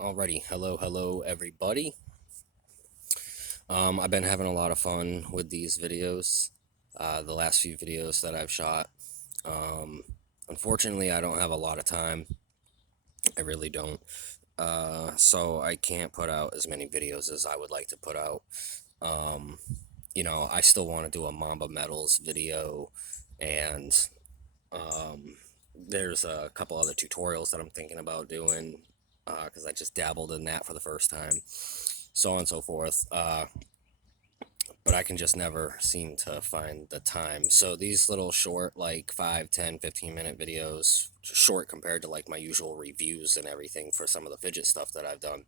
Alrighty, hello everybody. I've been having a lot of fun with these videos, the last few videos that I've shot. Um, Unfortunately, I don't have a lot of time. I really don't. So I can't put out as many videos as I would like to put out. Um, I still want to do a Mamba Metals video, and there's a couple other tutorials that I'm thinking about doing because I just dabbled in that for the first time, so on and so forth. But I can just never seem to find the time. So these little short, like 5, 10, 15-minute videos, short compared to like my usual reviews and everything for some of the fidget stuff that I've done.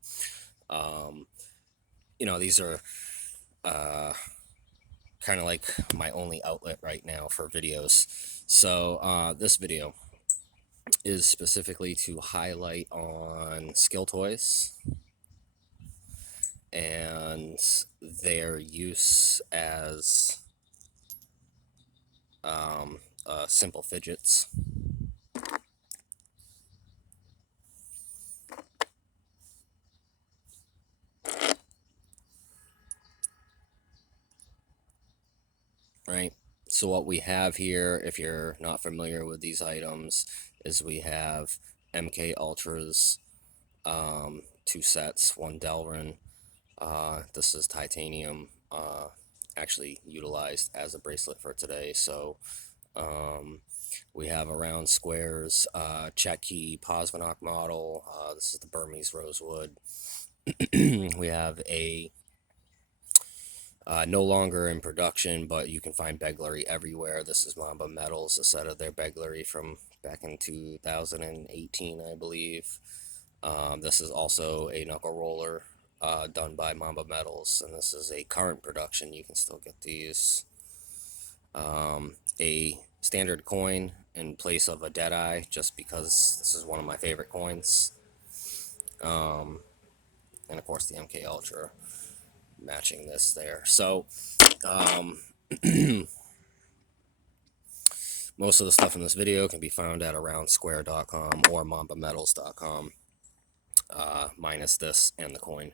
Um, these are kind of like my only outlet right now for videos. So this video is specifically to highlight on skill toys and their use as simple fidgets. Right? So what we have here, if you're not familiar with these items, is we have MK Ultras, two sets, one Delrin. This is titanium, actually utilized as a bracelet for today. So um, we have around squares, Chetki Posvanok model. This is the Burmese rosewood. We have a no longer in production, but you can find Begleri everywhere. This is Mamba Metals, a set of their Begleri from back in 2018, I believe. This is also a knuckle roller done by Mamba Metals, and this is a current production. You can still get these. A standard coin in place of a Deadeye, just because this is one of my favorite coins. And of course the MK Ultra matching this there. So most of the stuff in this video can be found at aroundsquare.com or mambametals.com, minus this and the coin.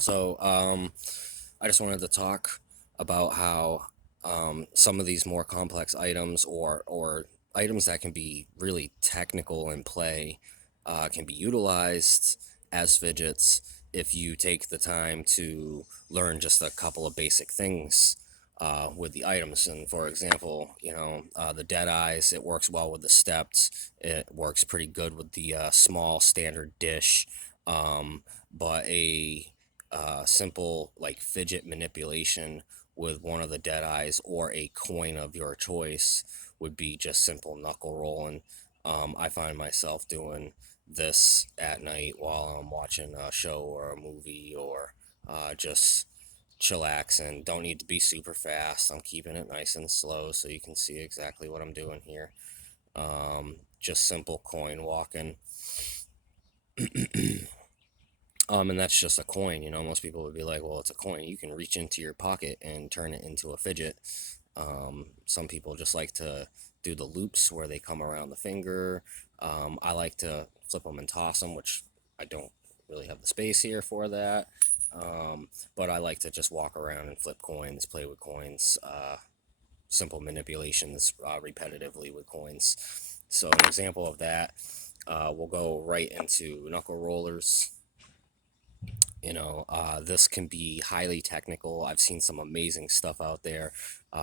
So I just wanted to talk about how some of these more complex items or items that can be really technical in play can be utilized as fidgets if you take the time to learn just a couple of basic things with the items. And for example, the dead eyes, it works well with the stepped. It works pretty good with the small standard dish. But a simple like fidget manipulation with one of the dead eyes or a coin of your choice would be just simple knuckle rolling. I find myself doing this at night while I'm watching a show or a movie, or just chillaxing. Don't need to be super fast. I'm keeping it nice and slow so you can see exactly what I'm doing here. Just simple coin walking. And that's just a coin. Most people would be like, well, it's a coin. You can reach into your pocket and turn it into a fidget. Some people just like to do the loops where they come around the finger. I like to flip them and toss them, which I don't really have the space here for that. But I like to just walk around and flip coins, play with coins, simple manipulations repetitively with coins. So an example of that, we'll go right into knuckle rollers. This can be highly technical. I've seen some amazing stuff out there.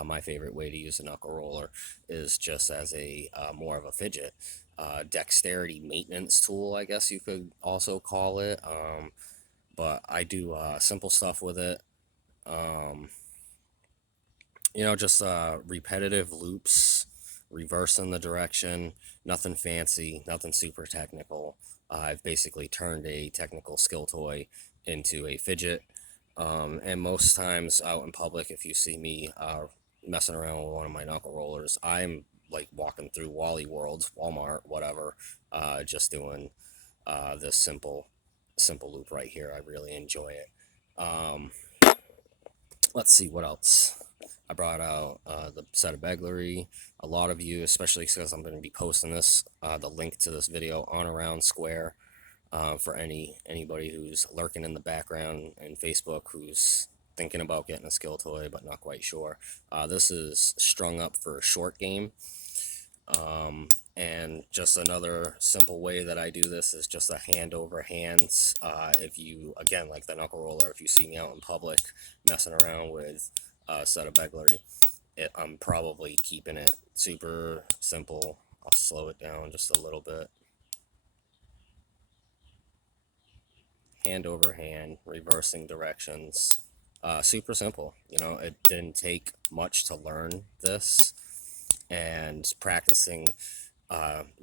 My favorite way to use a knuckle roller is just as a more of a fidget. Dexterity maintenance tool, I guess you could also call it. But I do simple stuff with it. Just repetitive loops, reversing the direction, nothing fancy, nothing super technical. I've basically turned a technical skill toy into a fidget. And most times out in public, if you see me messing around with one of my knuckle rollers, I'm like walking through Wally World, Walmart, whatever, just doing this simple loop right here. I really enjoy it. Let's see what else. I brought out the set of Begleri. A lot of you, especially because I'm going to be posting this, the link to this video on around Square for anybody who's lurking in the background in Facebook who's thinking about getting a skill toy but not quite sure. This is strung up for a short game. And just another simple way that I do this is just a hand over hands. If you, again, like the knuckle roller, if you see me out in public messing around with a set of Begleri, I'm probably keeping it super simple. I'll slow it down just a little bit. Hand over hand, reversing directions. Super simple. You know, it didn't take much to learn this, and practicing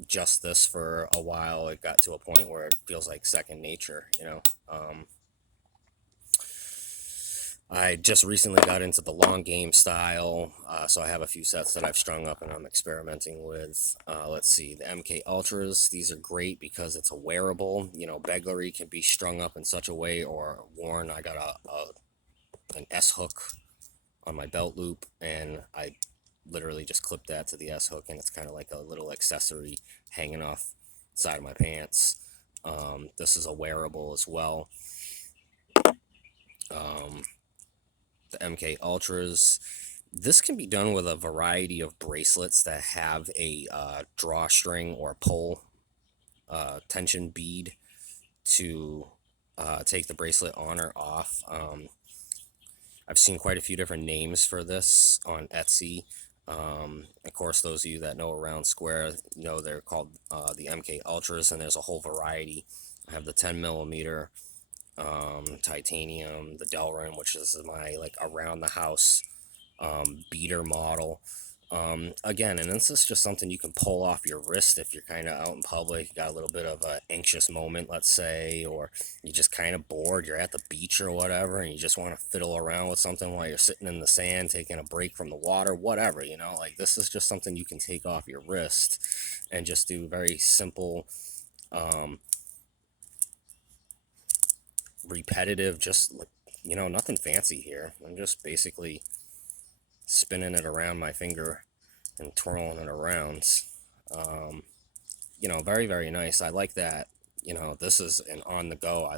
just this for a while, it got to a point where it feels like second nature, you know. I just recently got into the long game style, so I have a few sets that I've strung up and I'm experimenting with. Let's see, the MK Ultras, these are great because it's a wearable. You know, Begleri can be strung up in such a way or worn. I got an S hook on my belt loop, and I literally just clip that to the S hook, and it's kind of like a little accessory hanging off the side of my pants. This is a wearable as well. The MK Ultras. This can be done with a variety of bracelets that have a drawstring or pull tension bead to take the bracelet on or off. I've seen quite a few different names for this on Etsy. Of course, those of you that know around Square know they're called the MK Ultras, and there's a whole variety. I have the 10 millimeter titanium, the Delrin, which is my like around the house beater model. Again, and this is just something you can pull off your wrist if you're kind of out in public, you got a little bit of an anxious moment, let's say, or you're just kind of bored, you're at the beach or whatever, and you just want to fiddle around with something while you're sitting in the sand, taking a break from the water, whatever, you know, like this is just something you can take off your wrist and just do very simple, repetitive, just like, you know, nothing fancy here. I'm just basically spinning it around my finger and twirling it around. You know, very, very nice. I like that. You know, this is an on the go. I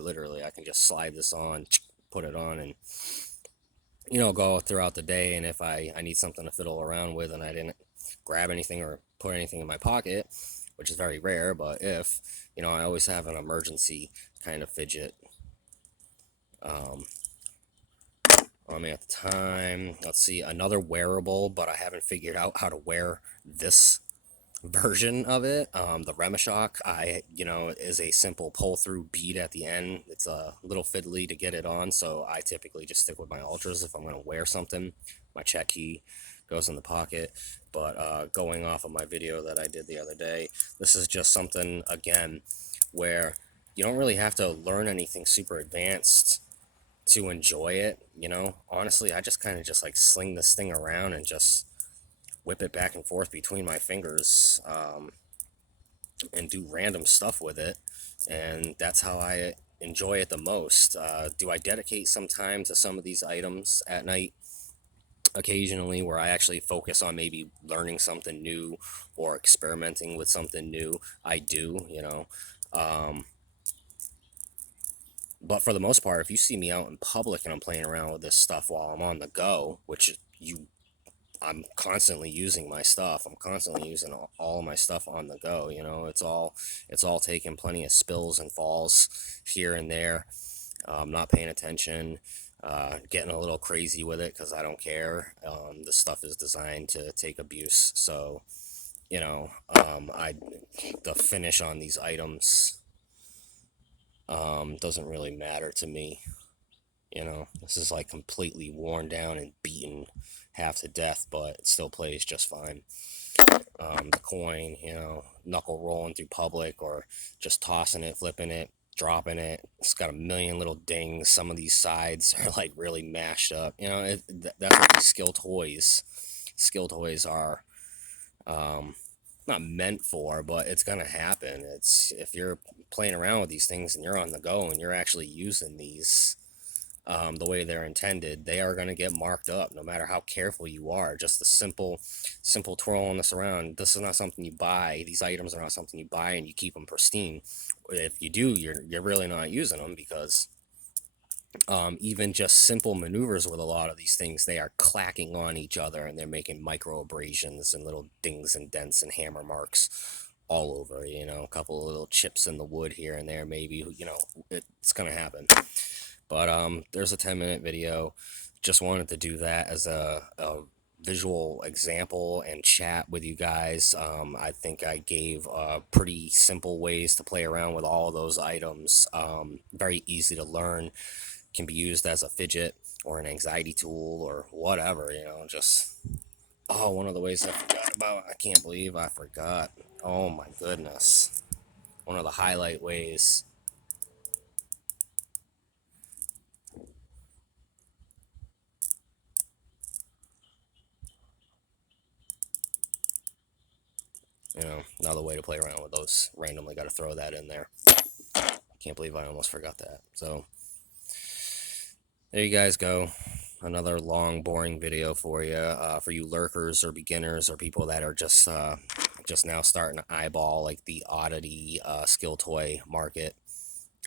can just slide this on, put it on, and, you know, go throughout the day. And if I need something to fiddle around with and I didn't grab anything or put anything in my pocket, which is very rare, but if, you know, I always have an emergency kind of fidget on me at the time. Let's see, another wearable, but I haven't figured out how to wear this version of it. The Remeshock, you know, is a simple pull through bead at the end. It's a little fiddly to get it on, so I typically just stick with my Ultras if I'm going to wear something. My check key goes in the pocket, but going off of my video that I did the other day, this is just something, again, where you don't really have to learn anything super advanced to enjoy it, you know. Honestly, I just kind of just like sling this thing around and just whip it back and forth between my fingers, and do random stuff with it, and that's how I enjoy it the most. Do I dedicate some time to some of these items at night? Occasionally, where I actually focus on maybe learning something new or experimenting with something new, I do, you know. But for the most part, if you see me out in public and I'm playing around with this stuff while I'm on the go, which I'm constantly using my stuff. I'm constantly using all my stuff on the go. You know, it's all taking plenty of spills and falls here and there. Not paying attention, getting a little crazy with it because I don't care. This stuff is designed to take abuse, so you know, the finish on these items doesn't really matter to me. You know, this is like completely worn down and beaten half to death, but it still plays just fine. The coin, you know, knuckle rolling through public or just tossing it, flipping it, dropping it. It's got a million little dings. Some of these sides are like really mashed up. You know, that's what these skill toys are not meant for, but it's gonna happen. It's if you're playing around with these things and you're on the go and you're actually using these, the way they're intended, they are going to get marked up no matter how careful you are. Just the simple twirling this around. This is not something you buy. These items are not something you buy and you keep them pristine. If you do, you're really not using them, because even just simple maneuvers with a lot of these things, they are clacking on each other and they're making micro abrasions and little dings and dents and hammer marks all over. A couple of little chips in the wood here and there, maybe. It's gonna happen. But there's a 10-minute video. Just wanted to do that as a visual example and chat with you guys. I think I gave pretty simple ways to play around with all of those items. Very easy to learn. Can be used as a fidget or an anxiety tool or whatever. Just, oh, one of the ways I forgot about. I can't believe I forgot. Oh my goodness. One of the highlight ways. Another way to play around with those. Randomly got to throw that in there. Can't believe I almost forgot that. So there you guys go. Another long, boring video for you lurkers or beginners or people that are just now starting to eyeball like the oddity skill toy market,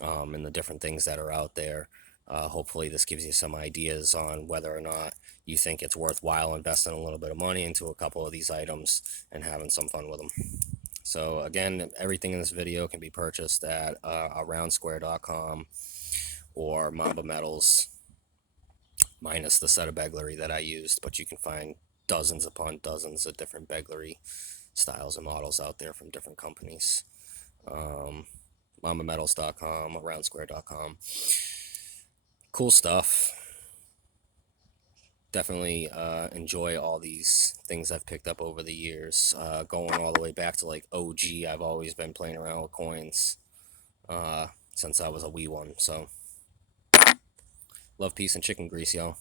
and the different things that are out there. Hopefully this gives you some ideas on whether or not you think it's worthwhile investing a little bit of money into a couple of these items and having some fun with them. So again, everything in this video can be purchased at aroundsquare.com or Mamba Metals, minus the set of Begleri that I used, but you can find dozens upon dozens of different Begleri styles and models out there from different companies. MambaMetals.com, aroundsquare.com. Cool stuff. Definitely enjoy all these things I've picked up over the years. Going all the way back to like OG, I've always been playing around with coins since I was a wee one. So, love, peace, and chicken grease, y'all.